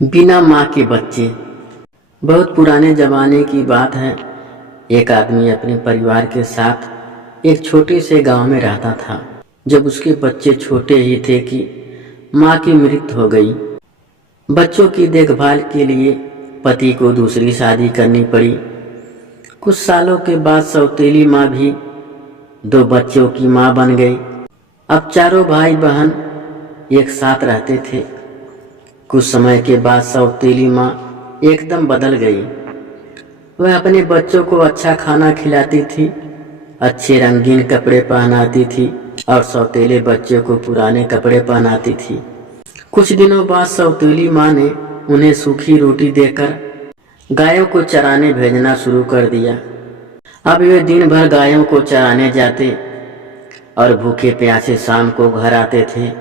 बिना माँ के बच्चे। बहुत पुराने ज़माने की बात है। एक आदमी अपने परिवार के साथ एक छोटे से गांव में रहता था। जब उसके बच्चे छोटे ही थे कि माँ की मृत्यु हो गई। बच्चों की देखभाल के लिए पति को दूसरी शादी करनी पड़ी। कुछ सालों के बाद सौतेली माँ भी 2 बच्चों की माँ बन गई। अब चारों भाई बहन एक साथ रहते थे। कुछ समय के बाद सौतेली माँ एकदम बदल गई। वह अपने बच्चों को अच्छा खाना खिलाती थी, अच्छे रंगीन कपड़े पहनाती थी और सौतेले बच्चों को पुराने कपड़े पहनाती थी। कुछ दिनों बाद सौतेली माँ ने उन्हें सूखी रोटी देकर गायों को चराने भेजना शुरू कर दिया। अब वे दिन भर गायों को चराने जाते और भूखे प्यासे शाम को घर आते थे।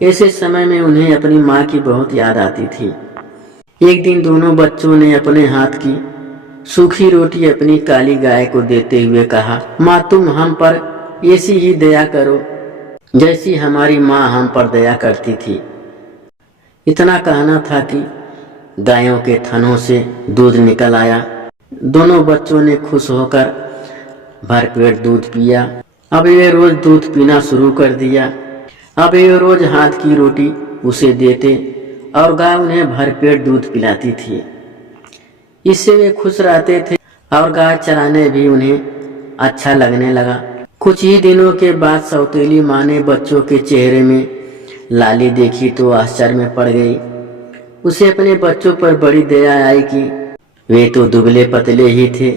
ऐसे समय में उन्हें अपनी माँ की बहुत याद आती थी। एक दिन दोनों बच्चों ने अपने हाथ की सूखी रोटी अपनी काली गाय को देते हुए कहा, माँ तुम हम पर ऐसी ही दया करो जैसी हमारी माँ हम पर दया करती थी। इतना कहना था कि गायों के थनों से दूध निकल आया। दोनों बच्चों ने खुश होकर भरपेट दूध पिया। अब वे रोज दूध पीना शुरू कर दिया। अब ये रोज हाथ की रोटी उसे देते और गाय उन्हें भरपेट दूध पिलाती थी। इससे वे खुश रहते थे और गाय चराने भी उन्हें अच्छा लगने लगा। कुछ ही दिनों के बाद सौतेली माँ ने बच्चों के चेहरे में लाली देखी तो आश्चर्य में पड़ गई। उसे अपने बच्चों पर बड़ी दया आई कि वे तो दुबले पतले ही थे।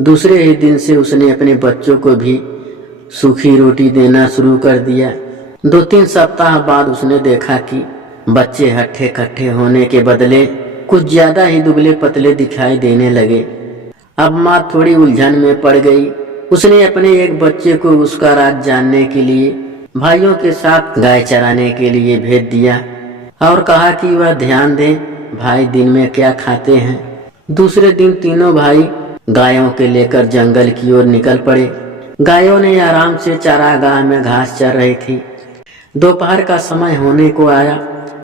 दूसरे ही दिन से उसने अपने बच्चों को भी सूखी रोटी देना शुरू कर दिया। 2-3 सप्ताह बाद उसने देखा कि बच्चे हट्ठे कट्ठे होने के बदले कुछ ज्यादा ही दुबले पतले दिखाई देने लगे। अब माँ थोड़ी उलझन में पड़ गई। उसने अपने एक बच्चे को उसका राज जानने के लिए भाइयों के साथ गाय चराने के लिए भेज दिया और कहा कि वह ध्यान दें भाई दिन में क्या खाते हैं। दूसरे दिन तीनों भाई गायों के लेकर जंगल की ओर निकल पड़े। गायों ने आराम से चारागाह में घास चर रही थी। दोपहर का समय होने को आया।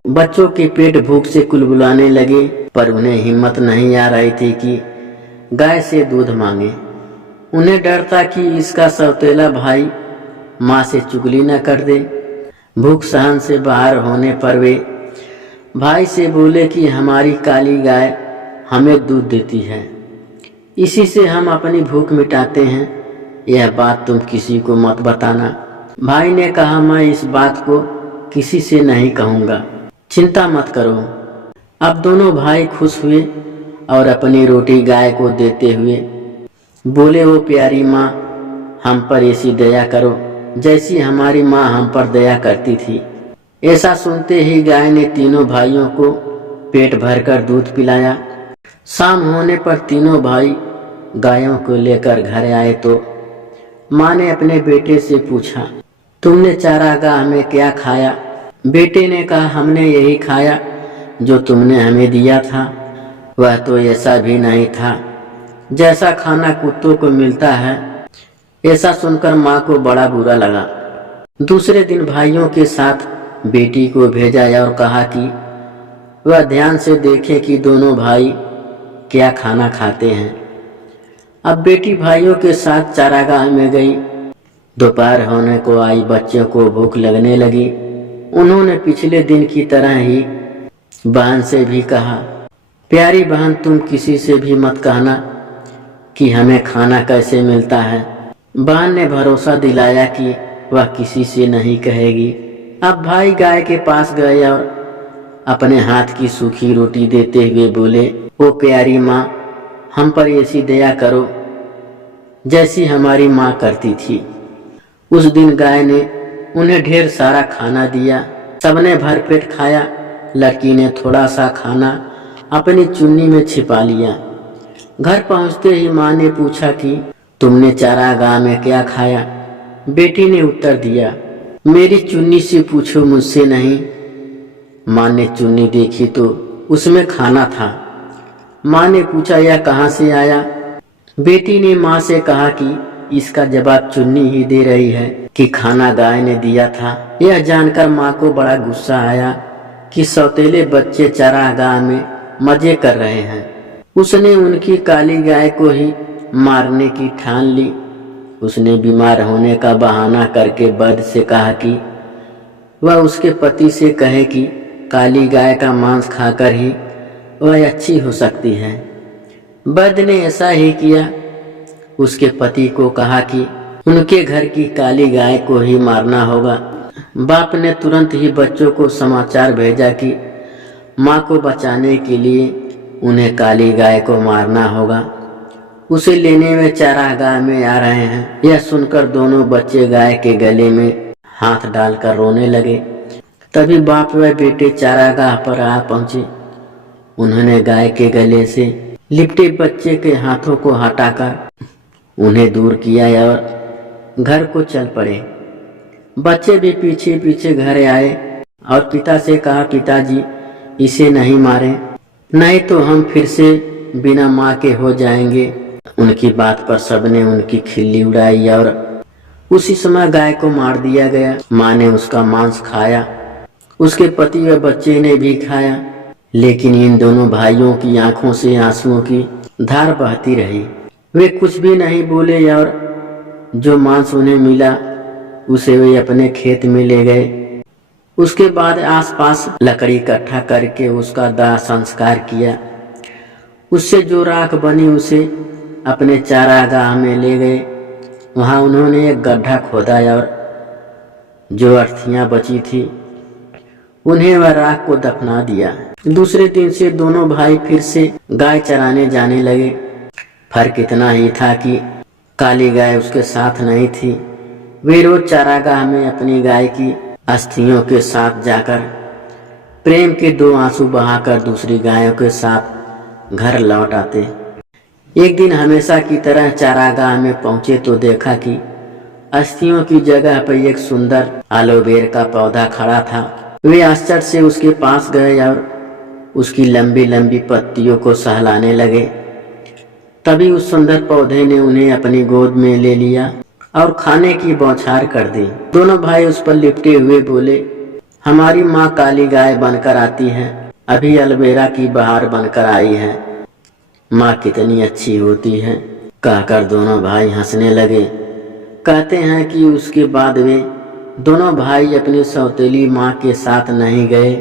बच्चों के पेट भूख से कुलबुलाने लगे, पर उन्हें हिम्मत नहीं आ रही थी कि गाय से दूध मांगे। उन्हें डर था कि इसका सौतेला भाई माँ से चुगली न कर दे। भूख सहन से बाहर होने पर वे भाई से बोले कि हमारी काली गाय हमें दूध देती है, इसी से हम अपनी भूख मिटाते हैं। यह बात तुम किसी को मत बताना। भाई ने कहा, मैं इस बात को किसी से नहीं कहूँगा, चिंता मत करो। अब दोनों भाई खुश हुए और अपनी रोटी गाय को देते हुए बोले, वो प्यारी माँ हम पर ऐसी दया करो जैसी हमारी माँ हम पर दया करती थी। ऐसा सुनते ही गाय ने तीनों भाइयों को पेट भरकर दूध पिलाया। शाम होने पर तीनों भाई गायों को लेकर घर आए तो माँ ने अपने बेटे से पूछा, तुमने चारागाह में क्या खाया? बेटे ने कहा, हमने यही खाया जो तुमने हमें दिया था। वह तो ऐसा भी नहीं था जैसा खाना कुत्तों को मिलता है। ऐसा सुनकर माँ को बड़ा बुरा लगा। दूसरे दिन भाइयों के साथ बेटी को भेजा और कहा कि वह ध्यान से देखे कि दोनों भाई क्या खाना खाते हैं। अब बेटी भाइयों के साथ चारागाह में गई। दोपहर होने को आई, बच्चों को भूख लगने लगी। उन्होंने पिछले दिन की तरह ही बहन से भी कहा, प्यारी बहन तुम किसी से भी मत कहना कि हमें खाना कैसे मिलता है। बहन ने भरोसा दिलाया कि वह किसी से नहीं कहेगी। अब भाई गाय के पास गए और अपने हाथ की सूखी रोटी देते हुए बोले, ओ प्यारी माँ हम पर ऐसी दया करो जैसी हमारी माँ करती थी। उस दिन गाय ने उन्हें ढेर सारा खाना दिया। सबने भरपेट खाया। लड़की ने थोड़ा सा खाना अपनी चुन्नी में छिपा लिया। घर पहुंचते ही माँ ने पूछा कि तुमने चारागाह में क्या खाया? बेटी ने उत्तर दिया, मेरी चुन्नी से पूछो, मुझसे नहीं। माँ ने चुन्नी देखी तो उसमें खाना था। माँ ने पूछा, यह कहाँ से आया? बेटी ने माँ से कहा कि इसका जवाब चुन्नी ही दे रही है कि खाना गाय ने दिया था। यह जानकर माँ को बड़ा गुस्सा आया। कि सौतेले बच्चे चारागाह में मजे कर रहे हैं। उसने उनकी काली गाय को ही मारने की ठान ली। उसने बीमार होने का बहाना करके बर्द से कहा कि वह उसके पति से कहे कि काली गाय का मांस खाकर ही वह अच्छी हो सकती है। बर्द ने ऐसा ही किया। उसके पति को कहा कि उनके घर की काली गाय को ही मारना होगा। बाप ने तुरंत ही बच्चों को समाचार भेजा कि माँ को बचाने के लिए उन्हें काली गाय को मारना होगा। उसे लेने वे चारागाह में आ रहे हैं। यह सुनकर दोनों बच्चे गाय के गले में हाथ डालकर रोने लगे। तभी बाप व बेटे चारागाह पर आ पहुंचे। उन्होंने गाय के गले से लिपटे बच्चे के हाथों को हटाकर उन्हें दूर किया और घर को चल पड़े। बच्चे भी पीछे पीछे घर आए और पिता से कहा, पिताजी इसे नहीं मारें, नहीं तो हम फिर से बिना माँ के हो जाएंगे। उनकी बात पर सबने उनकी खिल्ली उड़ाई और उसी समय गाय को मार दिया गया। माँ ने उसका मांस खाया, उसके पति व बच्चे ने भी खाया, लेकिन इन दोनों भाइयों की आंखों से आंसुओं की धार बहती रही। वे कुछ भी नहीं बोले और जो मांस उन्हें मिला उसे वे अपने खेत में ले गए। उसके बाद आसपास लकड़ी इकट्ठा करके उसका दाह संस्कार किया। उससे जो राख बनी उसे अपने चारागाह में ले गए। वहां उन्होंने एक गड्ढा खोदा और जो अर्थियां बची थी उन्हें वह राख को दफना दिया। दूसरे दिन से दोनों भाई फिर से गाय चराने जाने लगे। फर्क इतना ही था कि काली गाय उसके साथ नहीं थी। वे रोज चारागाह में अपनी गाय की अस्थियों के साथ जाकर प्रेम के 2 आंसू बहाकर दूसरी गायों के साथ घर लौट आते। एक दिन हमेशा की तरह चारागाह में पहुंचे तो देखा कि अस्थियों की जगह पर एक सुंदर एलोवेरा का पौधा खड़ा था। वे आश्चर्य से उसके पास गए और उसकी लंबी लंबी पत्तियों को सहलाने लगे। तभी उस सुंदर पौधे ने उन्हें अपनी गोद में ले लिया और खाने की बौछार कर दी। दोनों भाई उस पर लिपटे हुए बोले, हमारी माँ काली गाय बनकर आती है, अभी एलोवेरा की बहार बनकर आई है। माँ कितनी अच्छी होती है, कहकर दोनों भाई हंसने लगे। कहते हैं कि उसके बाद वे दोनों भाई अपनी सौतेली माँ के साथ नहीं गए।